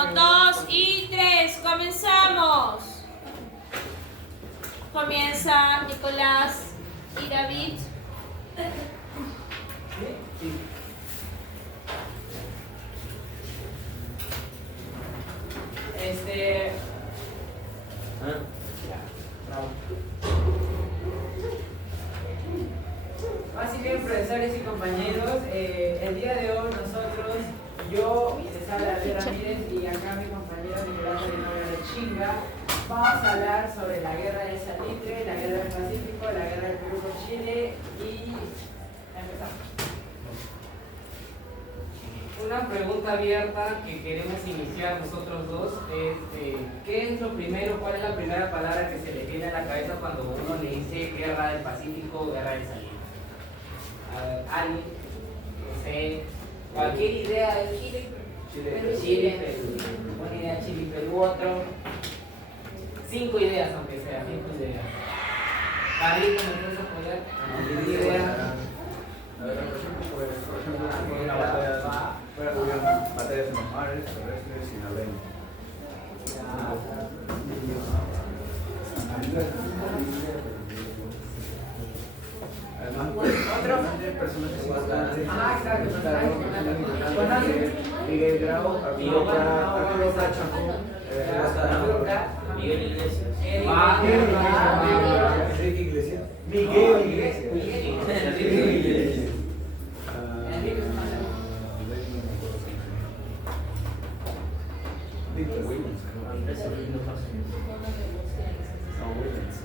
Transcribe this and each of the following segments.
1, 2 y 3. Comenzamos. Comienza Nicolás y David. Así que, profesores y compañeros, el día de hoy nosotros, yo, les habla David Ramírez y acá mi compañero Nicolás de Chinga, vamos a hablar sobre la guerra del Salitre, la guerra del Pacífico, la guerra del Perú con Chile y empezamos. Una pregunta abierta que queremos iniciar nosotros dos es ¿qué es lo primero, cuál es la primera palabra que se le viene a la cabeza cuando uno le dice guerra del Pacífico o guerra del Salitre? A ver, alguien, no sé, cualquier idea de Chile, Perú, una idea Chile y Perú, otro, 5 ideas aunque sea, 5 ideas. Carlito, ¿me puedes apoyar? 5 ideas. Una batallas en los mares, terrestres y en la ley. Además, personajes importantes. Miguel Grau, Arturo Chaco, Miguel Iglesias. Enrique Iglesias. Miguel Iglesias. Víctor Williams.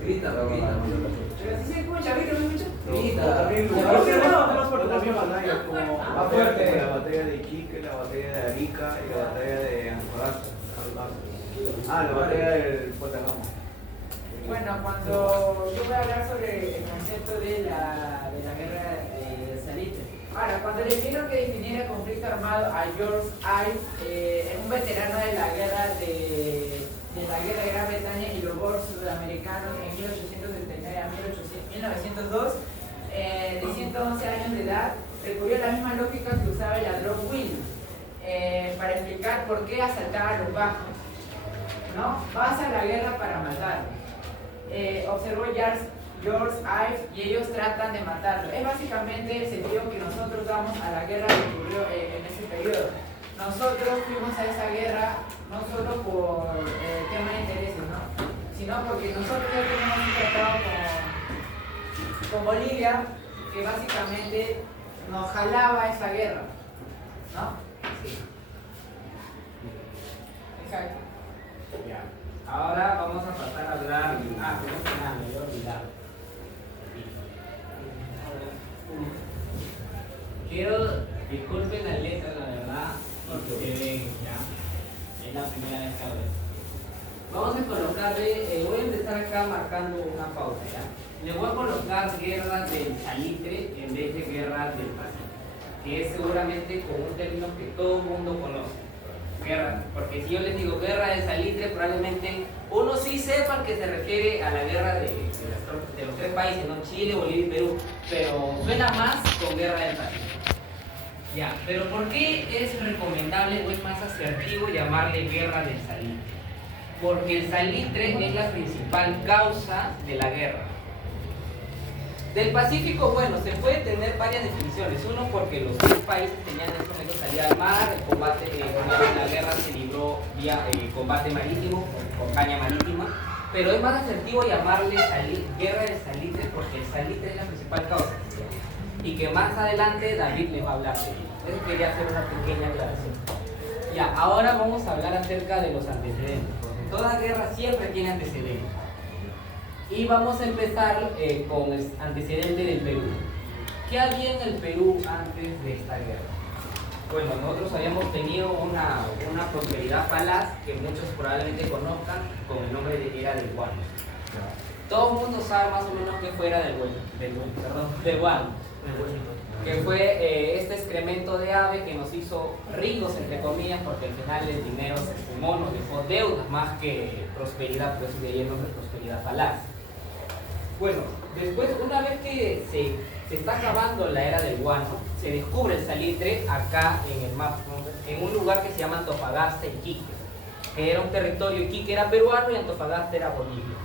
Grita. Pero si se escucha, ¿viste? ¿Me escucha? También batallas como más fuerte, la batalla de Iquique, la batalla de Arica y la batalla de Antofagasta. La batalla del Puerto Gamo. Bueno, cuando yo voy a hablar sobre el concepto de la guerra del Salitre. Ahora, cuando le pidieron que definiera el conflicto armado a George Ives, un veterano de la guerra de Gran Bretaña y los Boers sudamericanos en 1879 a 1902, de 111 años de edad, recurrió a la misma lógica que usaba el ladrón Williams para explicar por qué asaltaba a los bajos. ¿No? Vas a la guerra para matarlos. Observó George Ives y ellos tratan de matarlo. Es básicamente el sentido que nosotros damos a la guerra que ocurrió en ese periodo. Nosotros fuimos a esa guerra no solo por tema de intereses, ¿no? Sino porque nosotros ya tenemos un tratado con Bolivia que básicamente nos jalaba esa guerra, ¿no? Sí. Exacto. Ya. Ahora vamos a pasar a hablar. Primero que nada, me había olvidado. Quiero, disculpen la letra, la verdad, porque se ven, ya. Es la primera vez que hablo. Vamos a colocarle, voy a empezar acá marcando una pausa, ¿ya? Le voy a colocar guerra del Salitre en vez de guerra del Pacífico, que es seguramente con un término que todo el mundo conoce. Guerra, porque si yo les digo guerra del Salitre, probablemente uno sí sepa que se refiere a la guerra de los 3 países, ¿no? Chile, Bolivia y Perú, pero suena más con guerra del Pacífico. Ya, pero ¿por qué es recomendable o es más asertivo llamarle guerra del Salitre? Porque el salitre es la principal causa de la guerra. Del Pacífico, bueno, se puede tener varias definiciones. Uno, porque los 3 países tenían en ese momento salida al mar, el combate, la guerra se libró vía combate marítimo, campaña marítima. Pero es más asertivo llamarle guerra del Salitre porque el salitre es la principal causa. Y que más adelante David les va a hablar de ello. Eso quería hacer una pequeña aclaración. Ya, ahora vamos a hablar acerca de los antecedentes. Porque toda guerra siempre tiene antecedentes. Y vamos a empezar con el antecedente del Perú. ¿Qué había en el Perú antes de esta guerra? Bueno, nosotros habíamos tenido una prosperidad falaz que muchos probablemente conozcan con el nombre de era del guano. Todo el mundo sabe más o menos qué fue era del guano. Que fue este excremento de ave que nos hizo ricos, entre comillas, porque al final el dinero se fumó, nos dejó deudas más que prosperidad, pues de ahí el nombre prosperidad falaz. Bueno, después, una vez que se está acabando la era del guano, se descubre el salitre acá en el mapa, en un lugar que se llama Antofagasta, Iquique. que era un territorio, Iquique era peruano y Antofagasta era Bolivia.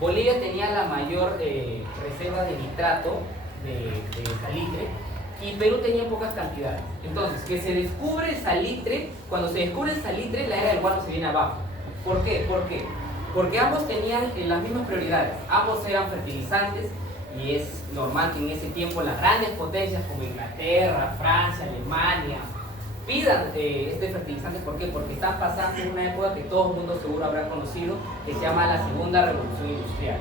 Bolivia tenía la mayor reserva de nitrato de salitre y Perú tenía pocas cantidades. Entonces, que se descubre el salitre, cuando se descubre el salitre, la era del guano se viene abajo. ¿Por qué? Porque ambos tenían las mismas prioridades, ambos eran fertilizantes y es normal que en ese tiempo las grandes potencias como Inglaterra, Francia, Alemania pidan este fertilizante. ¿Por qué? Porque están pasando una época que todo el mundo seguro habrá conocido, que se llama la Segunda Revolución Industrial.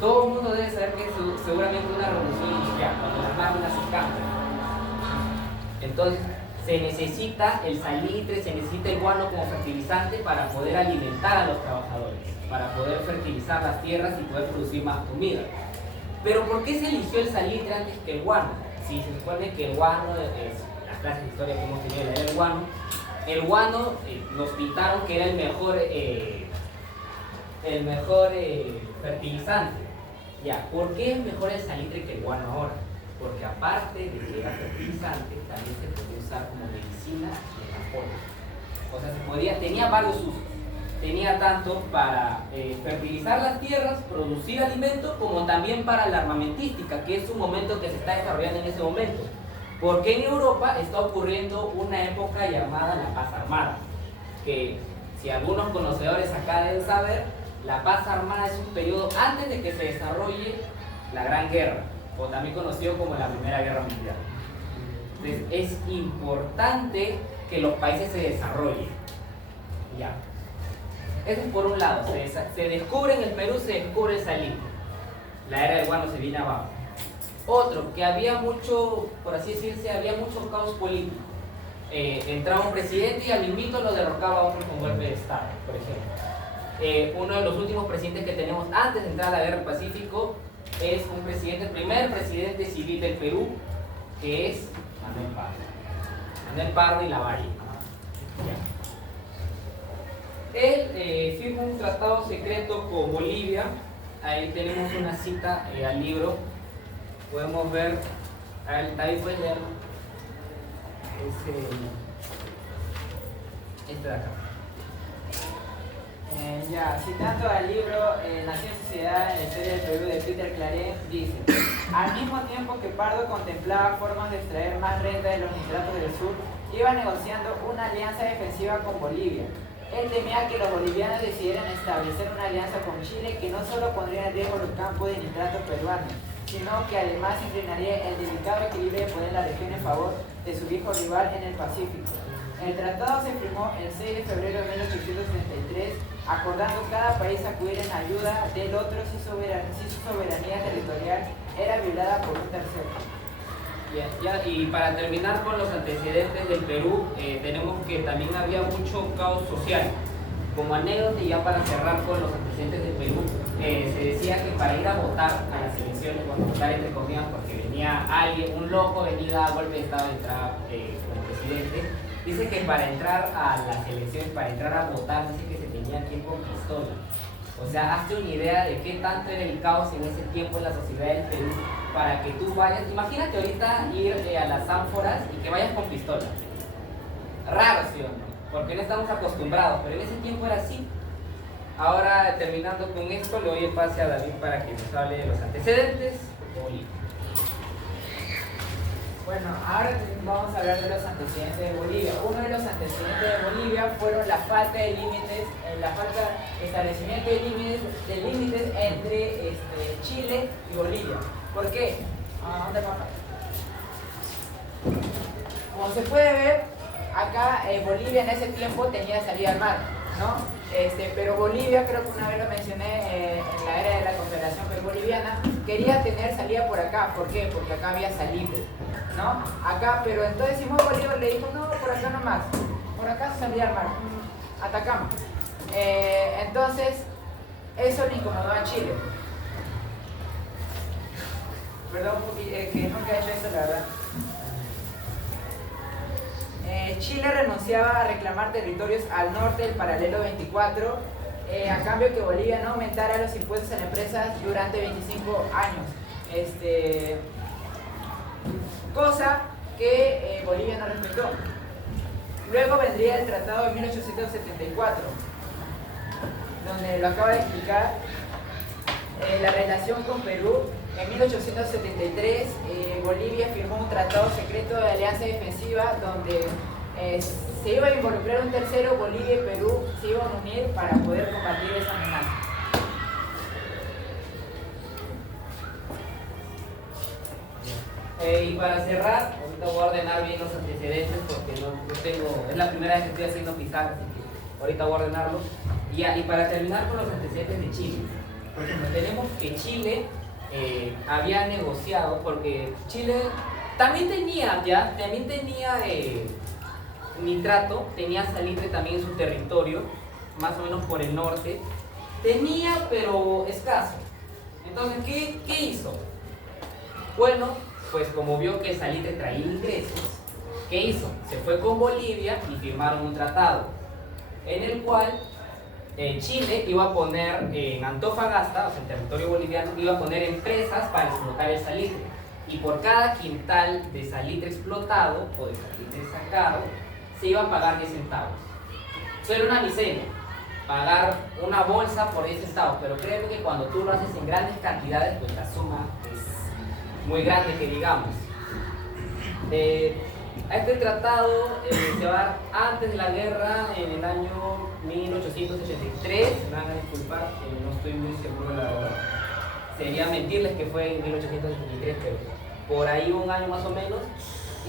Todo el mundo debe saber que es seguramente una revolución industrial, cuando las máquinas se cambian. Entonces, se necesita el salitre, se necesita el guano como fertilizante para poder alimentar a los trabajadores, para poder fertilizar las tierras y poder producir más comida. Pero ¿por qué se eligió el salitre antes que el guano? Si se supone que el guano, las clases de historia que hemos tenido en el guano nos pintaron que era el mejor fertilizante. Ya, ¿por qué es mejor el salitre que el guano ahora? Porque aparte de que era fertilizante, también se podía usar como medicina y transporte. O sea, tenía varios usos. Tenía tanto para fertilizar las tierras, producir alimento, como también para la armamentística, que es un momento que se está desarrollando en ese momento. Porque en Europa está ocurriendo una época llamada la paz armada, que si algunos conocedores acá deben saber, la paz armada es un periodo antes de que se desarrolle la Gran Guerra, o también conocido como la Primera Guerra Mundial. Entonces es importante que los países se desarrollen. Ya. Eso es por un lado, se descubre en el Perú, se descubre el salitre. La era del guano se viene abajo. Otro, que había mucho, por así decirse, había mucho caos político. Entraba un presidente y al mismito lo derrocaba otro con golpe de Estado, por ejemplo. Uno de los últimos presidentes que tenemos antes de entrar a la Guerra del Pacífico es un presidente, el primer presidente civil del Perú, que es Manuel Pardo. Manuel Pardo y Lavalle. Él firma un tratado secreto con Bolivia. Ahí tenemos una cita al libro. Podemos ver, ahí puedes leerlo. Este de acá. Citando al libro Nación y Sociedad en la historia del Perú de Peter Claret, dice: al mismo tiempo que Pardo contemplaba formas de extraer más renta de los nitratos del sur, iba negociando una alianza defensiva con Bolivia. Él temía que los bolivianos decidieran establecer una alianza con Chile que no solo pondría en riesgo los campos de nitrato peruanos, sino que además inclinaría el delicado equilibrio de poner la región en favor de su viejo rival en el Pacífico. El tratado se firmó el 6 de febrero de 1863, acordando cada país acudir en ayuda del otro si su soberanía territorial era violada por un tercero. Y para terminar con los antecedentes del Perú, tenemos que también había mucho caos social. Como anécdota, y ya para cerrar con los antecedentes del Perú, se decía que para ir a votar a las elecciones, bueno, votar entre comillas, porque venía alguien, un loco venía a golpe de Estado a entrar como presidente, dice que para entrar a las elecciones, para entrar a votar, dice que se tenía que ir con pistola. O sea, hazte una idea de qué tanto era el caos en ese tiempo en la sociedad del Perú, para que tú vayas, imagínate ahorita ir a las ánforas y que vayas con pistola. Raro, ¿sí o no? Porque no estamos acostumbrados, pero en ese tiempo era así. Ahora, terminando con esto, le doy el pase a David para que nos hable de los antecedentes de Bolivia. Bueno, ahora vamos a hablar de los antecedentes de Bolivia. Uno de los antecedentes de Bolivia fueron la falta de límites, de establecimiento de límites entre Chile y Bolivia. ¿Por qué? ¿Dónde pasa? Como se puede ver, acá Bolivia en ese tiempo tenía salida al mar, ¿no? Pero Bolivia, creo que una vez lo mencioné en la era de la Confederación Boliviana, quería tener salida por acá. ¿Por qué? Porque acá había salitre, ¿no? Acá, pero entonces Simón Bolívar le dijo: no, por acá nomás, por acá salía al mar, Atacama. Entonces, eso le incomodó a Chile. Perdón, que nunca he hecho eso, la verdad. Chile renunciaba a reclamar territorios al norte del paralelo 24 a cambio que Bolivia no aumentara los impuestos en empresas durante 25 años. Cosa que Bolivia no respetó. Luego vendría el Tratado de 1874, donde lo acaba de explicar. La relación con Perú. En 1873 Bolivia firmó un tratado secreto de alianza defensiva donde se iba a involucrar un tercero. Bolivia y Perú se iban a unir para poder combatir esa amenaza. Y para cerrar, ahorita voy a ordenar bien los antecedentes porque es la primera vez que estoy haciendo pizarra, así que ahorita voy a ordenarlo. Y para terminar con los antecedentes de Chile, por ejemplo, tenemos que Chile había negociado, porque Chile también tenía nitrato, tenía salitre también en su territorio, más o menos por el norte, pero escaso. Entonces, ¿qué hizo? Bueno, pues como vio que salitre traía ingresos, ¿qué hizo? Se fue con Bolivia y firmaron un tratado en el cual Chile iba a poner en Antofagasta, o sea en territorio boliviano, iba a poner empresas para explotar el salitre. Y por cada quintal de salitre explotado o de salitre sacado, se iba a pagar 10 centavos. Eso era una miseria, pagar una bolsa por 10 centavos, pero créeme que cuando tú lo haces en grandes cantidades, pues la suma es muy grande, que digamos. Este tratado se va a dar antes de la guerra, en el año 1883. Me van a disculpar, no estoy muy seguro, la verdad. Sería mentirles que fue en 1883, pero por ahí un año más o menos.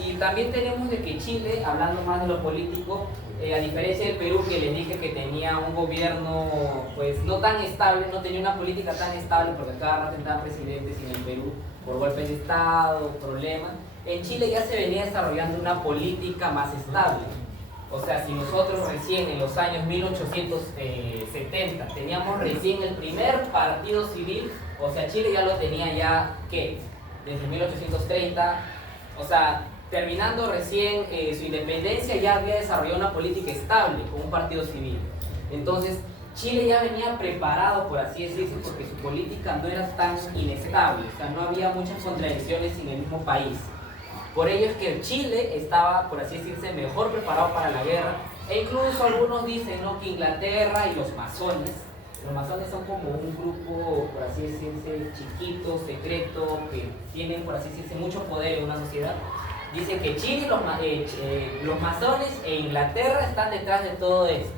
Y también tenemos de que Chile, hablando más de lo político, a diferencia del Perú, que les dije que tenía un gobierno pues no tan estable, no tenía una política tan estable porque cada rato entraban presidentes, y en el Perú por golpes de Estado, problemas. En Chile ya se venía desarrollando una política más estable. O sea, si nosotros recién en los años 1870 teníamos recién el primer partido civil, o sea, Chile ya lo tenía ya, ¿qué? Desde 1830, o sea, terminando recién su independencia, ya había desarrollado una política estable con un partido civil. Entonces, Chile ya venía preparado, por así decirse, porque su política no era tan inestable, o sea, no había muchas contradicciones en el mismo país. Por ello es que Chile estaba, por así decirse, mejor preparado para la guerra, e incluso algunos dicen, ¿no?, que Inglaterra y los masones son como un grupo, por así decirse, chiquito, secreto, que tienen, por así decirse, mucho poder en una sociedad. Dicen que Chile y los masones e Inglaterra están detrás de todo esto.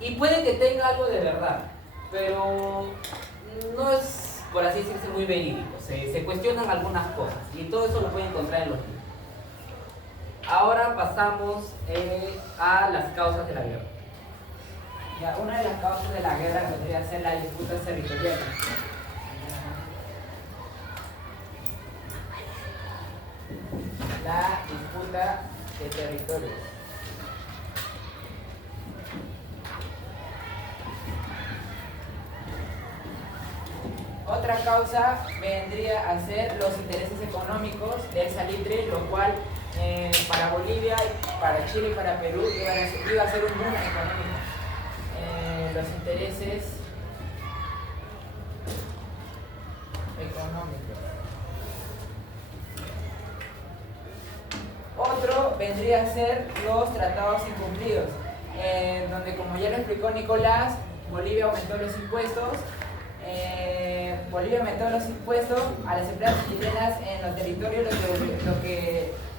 Y puede que tenga algo de verdad, pero no es, por así decirse, muy verídico. Se cuestionan algunas cosas y todo eso lo pueden encontrar en los libros. Ahora pasamos a las causas de la guerra. Ya, una de las causas de la guerra podría ser la disputa territorial. La disputa de territorios. Otra causa vendría a ser los intereses económicos del salitre, lo cual para Bolivia, para Chile y para Perú iba a ser un boom económico. Los intereses económicos. Otro vendría a ser los tratados incumplidos, donde, como ya lo explicó Nicolás, Bolivia aumentó los impuestos. Bolivia aumentó los impuestos a las empresas chilenas en los territorios,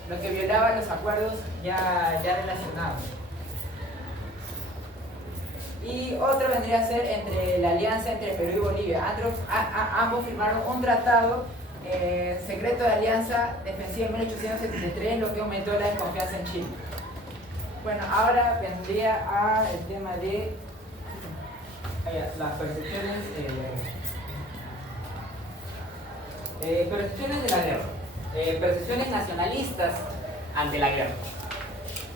lo que violaba los acuerdos ya relacionados. Y otro vendría a ser entre la alianza entre Perú y Bolivia. Ambos firmaron un tratado secreto de alianza defensiva en 1873, lo que aumentó la desconfianza en Chile. Bueno, ahora vendría el tema de las percepciones de la guerra, percepciones nacionalistas ante la guerra.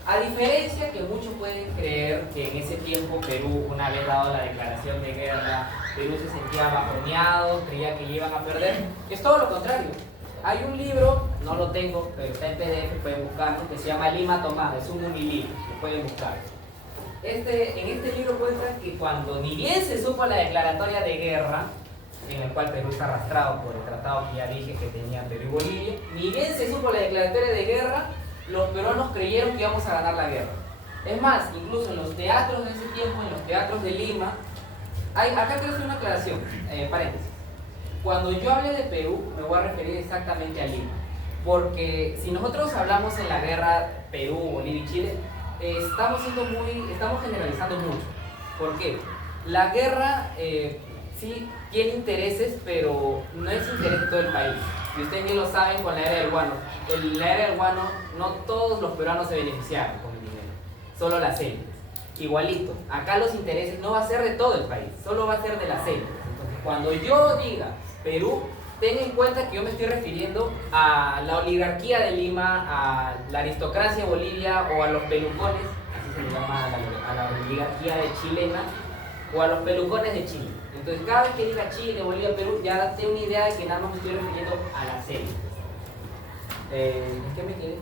A diferencia que muchos pueden creer que en ese tiempo Perú, una vez dado la declaración de guerra, Perú se sentía bajoneado, creía que iban a perder, es todo lo contrario. Hay un libro, no lo tengo, pero está en PDF, pueden buscarlo, que se llama Lima Tomada, es un unilibro, lo pueden buscar. En este libro cuentan que cuando ni bien se supo la declaratoria de guerra, en el cual Perú está arrastrado por el tratado que ya dije que tenía Perú y Bolivia, ni bien se supo la declaratoria de guerra, los peruanos creyeron que íbamos a ganar la guerra. Es más, incluso en los teatros de ese tiempo, en los teatros de Lima, acá quiero hacer una aclaración, paréntesis. Cuando yo hable de Perú, me voy a referir exactamente a Lima. Porque si nosotros hablamos en la guerra Perú, Bolivia y Chile, estamos generalizando mucho. ¿Por qué? La guerra sí tiene intereses, pero no es interés de todo el país. Y ustedes bien lo saben con la era del guano. En la era del guano no todos los peruanos se beneficiaron con el dinero, solo las élites. Igualito, acá los intereses no va a ser de todo el país, solo va a ser de las élites. Entonces, cuando yo diga Perú, ten en cuenta que yo me estoy refiriendo a la oligarquía de Lima, a la aristocracia de Bolivia o a los pelucones, así se le llama a la oligarquía de chilena, o a los pelucones de Chile. Entonces, cada vez que diga Chile, Bolivia, Perú, ya tengo una idea de que nada más me estoy refiriendo a las élites. ¿Qué me quedé?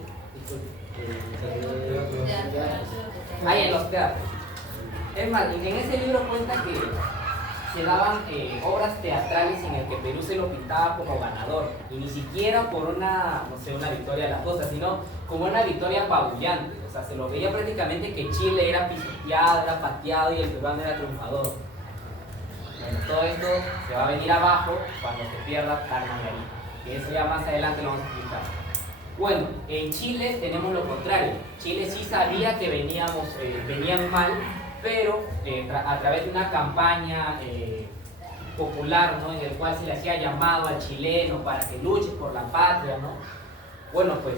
Ahí en los teatros. Es más, en ese libro cuenta que se daban obras teatrales en el que Perú se lo pintaba como ganador, y ni siquiera por una, no sé, una victoria de las cosas, sino como una victoria apabullante. O sea, se lo veía prácticamente que Chile era pisoteado, era pateado y el peruano era triunfador. Bueno, todo esto se va a venir abajo cuando se pierda Tarmangarí, que eso ya más adelante lo vamos a explicar. Bueno, en Chile tenemos lo contrario. Chile sí sabía que venían mal, pero a través de una campaña popular, ¿no?, en el cual se le hacía llamado al chileno para que luche por la patria, ¿no? Bueno, pues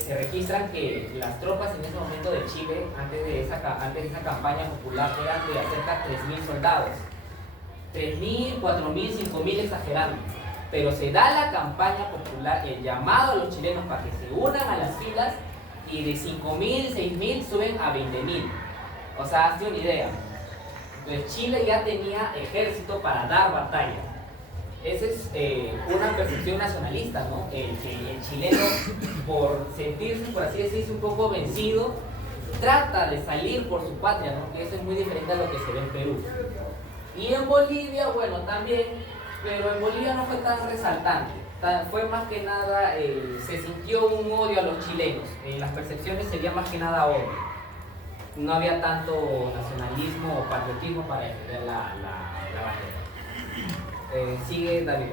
se registran que las tropas en ese momento de Chile, antes de esa campaña popular, eran de cerca de 3.000 soldados. 3.000, 4.000, 5.000 exagerando. Pero se da la campaña popular, el llamado a los chilenos para que se unan a las filas, y de 5.000, 6.000 suben a 20.000. O sea, hazte una idea. Entonces Chile ya tenía ejército para dar batalla. Esa es una percepción nacionalista, ¿no? El chileno, por sentirse, por así decirse, un poco vencido, trata de salir por su patria, ¿no? Y eso es muy diferente a lo que se ve en Perú. Y en Bolivia, bueno, también, pero en Bolivia no fue tan resaltante. Fue más que nada, se sintió un odio a los chilenos. Las percepciones serían más que nada odio. No había tanto nacionalismo o patriotismo para defender la bandera. Sigue David.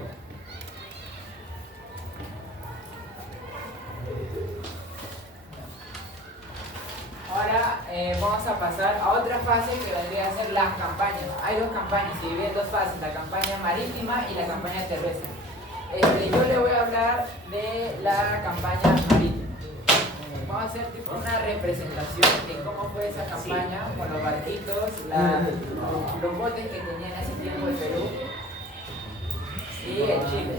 Ahora vamos a pasar a otra fase que vendría a ser las campañas. Hay dos campañas, se dividen en dos fases, la campaña marítima y la campaña terrestre. Yo le voy a hablar de la campaña marítima. Vamos a hacer tipo una representación de cómo fue esa campaña, con los barquitos, los botes que tenían ese tiempo de Perú y en Chile.